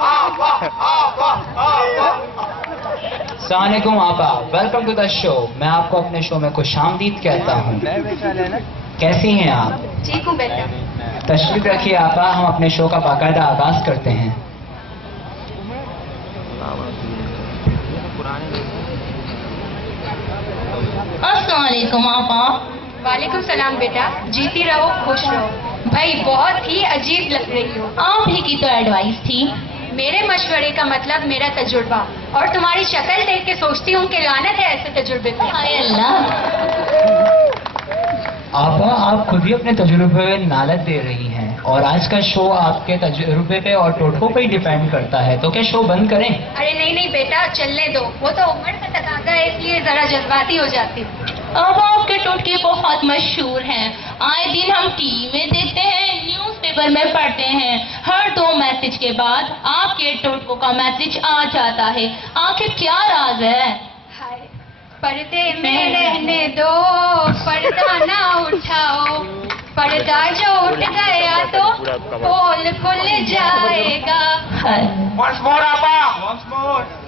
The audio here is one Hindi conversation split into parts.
अस्सलामुअलैकुम आपा, वेलकम टू द शो। मैं आपको अपने शो में खुशामदीद कहता हूँ। कैसी हैं आप? ठीक हूँ बेटा। तशरीफ रखिए आपा, हम अपने शो का बाकायदा आगाज करते हैं। अस्सलामुअलैकुम आपा। वालेकुम सलाम बेटा, जीती रहो खुश रहो। भाई बहुत ही अजीब लग रही हो। आप ही की तो एडवाइस थी। मेरे मशवरे का मतलब मेरा तजुर्बा, और तुम्हारी शक्ल देख के सोचती हूँ कि लानत है ऐसे तजुर्बे पे। हाय अल्लाह। आपा, आप खुद ही अपने तजुर्बे में नालत दे रही हैं, और आज का शो आपके तजुर्बे पे और टोटकों पे ही डिपेंड करता है, तो क्या शो बंद करें? अरे नहीं नहीं बेटा, चलने दो। वो तो उम्र का तकाजा है, इसलिए जरा जज्बाती हो जाती हूँ। अब आपके टोटके बहुत मशहूर हैं। आए दिन हम टीवी में देखते हैं, न्यूज़पेपर में पढ़ते हैं। हर 2 मैसेज के बाद आपके टोटकों का मैसेज आ जाता है। आखिर क्या राज है? हाय, पर्दे में रहने दो, पर्दा ना उठाओ। पर्दा जो उठ गया तो पोल खुल जाएगा।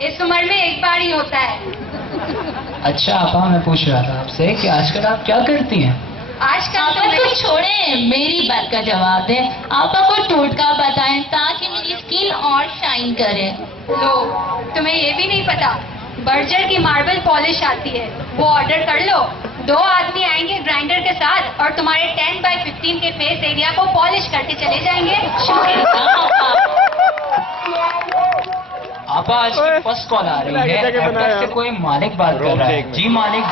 इस उम्र में एक बार ही होता है। अच्छा आपा, मैं पूछ रहा था आपसे कि आजकल आप क्या करती हैं? आजकल आपा तो छोड़े, मेरी बात का जवाब दें। आपा को टोटका बताएं ताकि मेरी स्किन और शाइन करे। लो, तुम्हें ये भी नहीं पता, बर्जर की मार्बल पॉलिश आती है, वो ऑर्डर कर लो। 2 आदमी आएंगे ग्राइंडर के साथ और तुम्हारे 10x15 के फेस एरिया को पॉलिश करके चले जाएंगे। शुक्रिया आपा। आपा, आज की फर्स्ट कॉल आ रही है। एयरटेल से कोई मालिक बात कर रहा है। जी मालिक,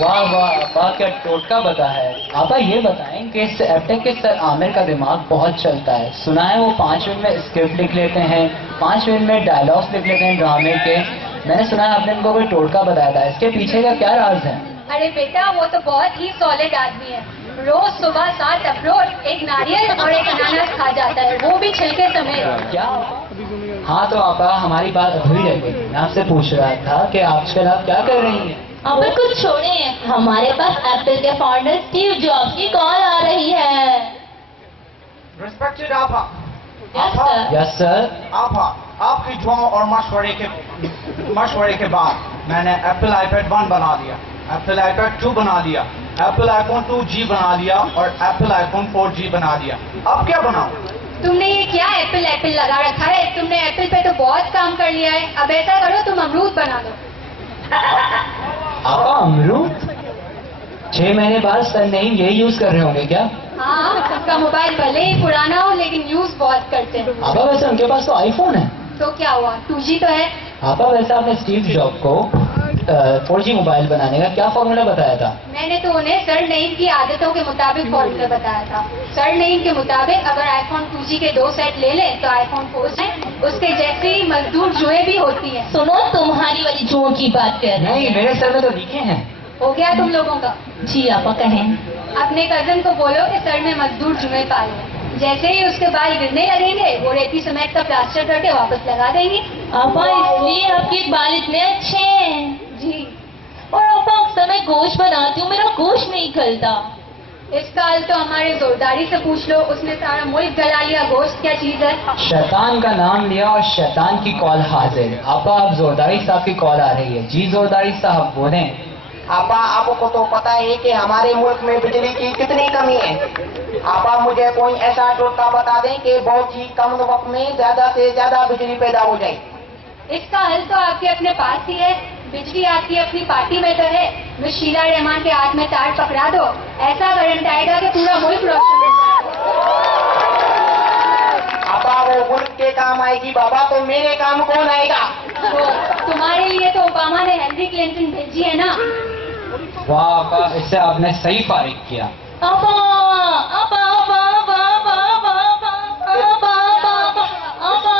वाह वाह वाह, क्या टोटका बता है। आपा ये बताएं कि इस एयरटेल के सर आमिर का दिमाग बहुत चलता है। सुना है वो 5 मिनट में स्क्रिप्ट लिख लेते हैं, 5 मिनट में डायलॉग्स लिख लेते हैं ड्रामे के। मैंने सुना है आपने इनको कोई टोटका बताया था, इसके पीछे का क्या राज है? अरे बेटा, वो तो बहुत ही सॉलिड आदमी है। रोज सुबह 7 अखरोट, 1 नारियल और 1 अनानास खा जाता है, वो भी छिलके समेत। क्या? हाँ तो आपा, हमारी बात अधूरी रह गई। मैं आपसे पूछ रहा था कि आजकल आप क्या कर रही हैं? आपा कुछ छोड़े, हमारे पास एप्पल के फाउंडर स्टीव जॉब्स की कॉल आ रही है। रिस्पेक्टेड आपा। Yes sir. आपा, आपकी दुआओं और मशवरे के बाद मैंने एप्पल आईपैड 1 बना दिया, एप्पल आईपैड 2 बना दिया, एप्पल आईफोन 2G बना लिया और एप्पल आईफोन 4G बना दिया। अब क्या बनाऊं? तुमने ये क्या एप्पल लगा रखा है? तुमने एप्पल पे तो बहुत काम कर लिया है। अब ऐसा करो, तुम अमरूद बना लो। आपा, अमरूद? 6 महीने बाद सर नहीं यही यूज कर रहे होंगे क्या? हाँ, सबका मोबाइल भले ही पुराना हो लेकिन यूज बहुत करते हैं। आपा, वैसे उनके पास तो आईफोन है। तो क्या हुआ, 2G तो है। आपा, वैसे आपने स्टीव जॉब को 4G मोबाइल बनाने का क्या फॉर्मूला बताया था? मैंने तो उन्हें सर नईम की आदतों के मुताबिक फॉर्मूला बताया था। सर नईम के मुताबिक अगर आईफोन 2G के 2 सेट ले ले तो आईफोन 4G उसके जैसी मजदूर जुए भी होती है। सुनो, तुम्हारी वाली जुओं की बात कर रहे नहीं, मेरे सर में तो लिखे हैं। हो गया तुम लोगों का। जी आपा कहें। अपने कजन को बोलो कि सर में मजदूर जुए पाले, जैसे ही उसके बाल गिरने लगेंगे वो रेती सीमेंट का प्लास्टर करके वापस लगा देंगे। आपा, इसलिए आपके बाल इतने अच्छे हैं। जी। और आपा, अक्सर मैं गोश्त बनाती हूँ, मेरा गोश्त नहीं गलता। इसका हाल तो हमारे जोरदारी से पूछ लो, उसने सारा मुल्क जला लिया। गोश्त क्या चीज है? शैतान का नाम लिया और शैतान की कॉल हाजिर। आपा, अब जोरदारी साहब की कॉल आ रही है। जी जोरदारी साहब, बोलें। आपा, आपको तो पता है कि हमारे मुल्क में बिजली की कितनी कमी है। आपा, मुझे कोई ऐसा टोटका बता दें कि बहुत ही कम वक्त में ज्यादा से ज्यादा बिजली पैदा हो जाए। इसका हल तो आपके अपने पास ही है। बिजली आपकी अपनी पार्टी में तो है। मिस शीला रहमान के हाथ में तार पकड़ा दो, ऐसा करंट आएगा कि पूरा मुल्क रोशन हो जाएगा। आपा, वो मुल्क के काम आएगी बाबा, तो मेरे काम कौन आएगा? तो तुम्हारे लिए तो ओबामा ने हेनरी क्लिंटन भेजी है ना। वाह आपा, इससे आपने सही फारिग किया। आपा, आपा, आपा, आपा, आपा, आपा, आपा, आपा, आपा,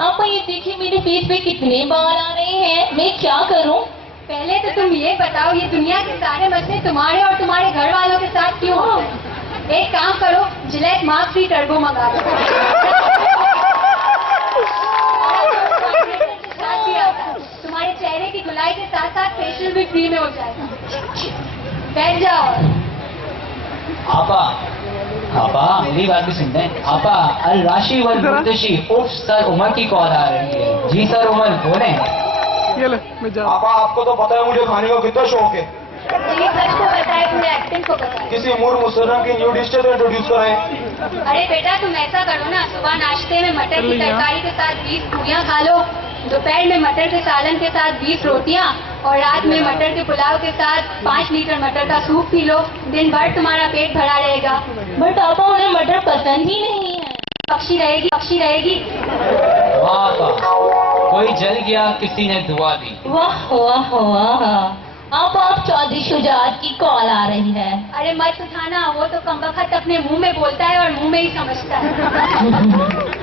आपा, ये देखिए मेरे फेस पे कितने बाल आ रहे हैं, मैं क्या करूं? पहले तो तुम ये बताओ, ये दुनिया के सारे मसले तुम्हारे और तुम्हारे घर वालों के साथ क्यों होते हैं? एक काम करो, जिलेट मार्क फ्री टर्बो मंगा लो। तुम्हारे चेहरे की धुलाई के साथ साथ फेशियल भी फ्री में हो जाएगा। बैठ जाओ। आपा, आपा मेरी बात भी सुनते हैं। आपा अल राशि वल मुर्तशी उफ सर उमर की कॉल आ रही है। जी सर उमर बोले। ये ले मैं जा। आपा आपको तो पता है मुझे खाने का कितना शौक है। ये सच को बताए, पूरे एक्टिंग को बताए। किसी मूर मुसर्रम की न्यू डिश तो इंट्रोड्यूस कराएं। अरे बेटा तुम ऐसा करो ना, सुबह नाश्ते में मटर की तरकारी के साथ 20 पूरियां खा लो, दोपहर में मटर के सालन के साथ 20 रोटियां और रात में मटर के पुलाव के साथ 5 लीटर मटर का सूप पी लो। दिन भर तुम्हारा पेट भरा रहेगा। बट आपा उन्हें मटर पसंद ही नहीं है। पक्षी रहेगी, पक्षी रहेगी। वाह आपा, कोई जल गया किसी ने दुआ दी। वाह वाह वाह, आप चौधरी शुजात की कॉल आ रही है। अरे मत उठाना, वो तो कमबख्त अपने मुंह में बोलता है और मुंह में ही समझता है।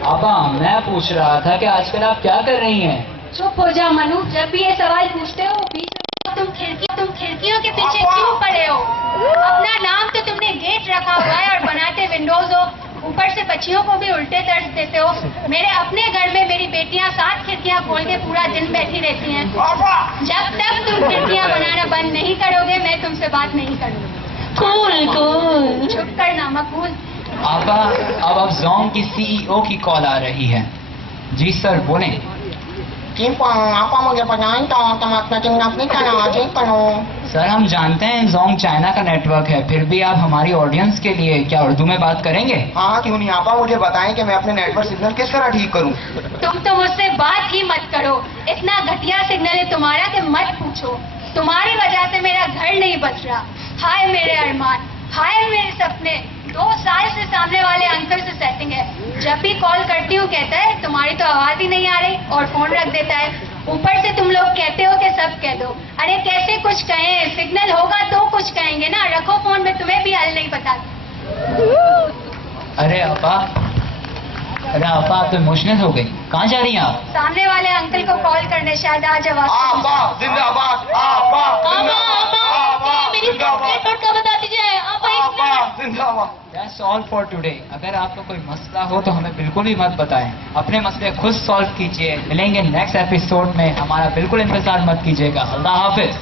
आपा मैं पूछ रहा था कि आजकल आप क्या कर रही हैं? चुप हो जा मनु, जब भी ये सवाल पूछते हो बीच में तुम खिड़कियों के पीछे क्यों पड़े हो? अपना नाम तो तुमने गेट रखा हुआ है और बनाते विंडोज हो, ऊपर से बच्चियों को भी उल्टे तर्ज देते हो। मेरे अपने घर में मेरी बेटियां 7 खिड़कियां खोल के पूरा दिन बैठी रहती हैं। जब तक तुम खिड़कियां बनाना बंद नहीं करोगे मैं तुमसे बात नहीं करूंगी। Cool cool. चुप करना मकबूल। आपा अब जोंग की सीईओ की कॉल आ रही है। जी सर बोले। आपा मुझे बताएं तो तुम अपना चिंता अपनी तरह चेक करो। सर हम जानते हैं जोंग चाइना का नेटवर्क है, फिर भी आप हमारी ऑडियंस के लिए क्या उर्दू में बात करेंगे? हाँ क्यों नहीं। आपा मुझे बताएं कि मैं अपने नेटवर्क सिग्नल किस तरह ठीक करूं। तुम तो मुझसे बात ही मत करो, इतना घटिया सिग्नल है तुम्हारा कि मत पूछो। तुम्हारी वजह से मेरा घर नहीं बच रहा। हाय मेरे अरमान, हाय मेरे सपने। 2 साल से सामने वाले अंकल से सेटिंग है, जब भी कॉल करती हूँ कहता है तुम्हारी तो आवाज ही नहीं आ रही और फोन रख देता है। ऊपर से तुम लोग कहते हो कि सब कह दो। अरे कैसे कुछ कहें, सिग्नल होगा तो कुछ कहेंगे ना। रखो फोन में, तुम्हें भी हल नहीं पता। अरे आपा आप तो इमोशनल हो गई। कहाँ जा रही हैं आप? सामने वाले अंकल को कॉल करने, शायद आज आवाज। आपा जिंदाबाद, आपा मेरी रिपोर्ट का बता दीजिए। आपा जिंदाबाद। That's all for today। अगर आपको कोई मसला हो तो हमें बिल्कुल भी मत बताएं, अपने मसले खुद सॉल्व कीजिए। मिलेंगे नेक्स्ट एपिसोड में, हमारा बिल्कुल इंतजार मत कीजिएगा। अल्लाह हाफिज।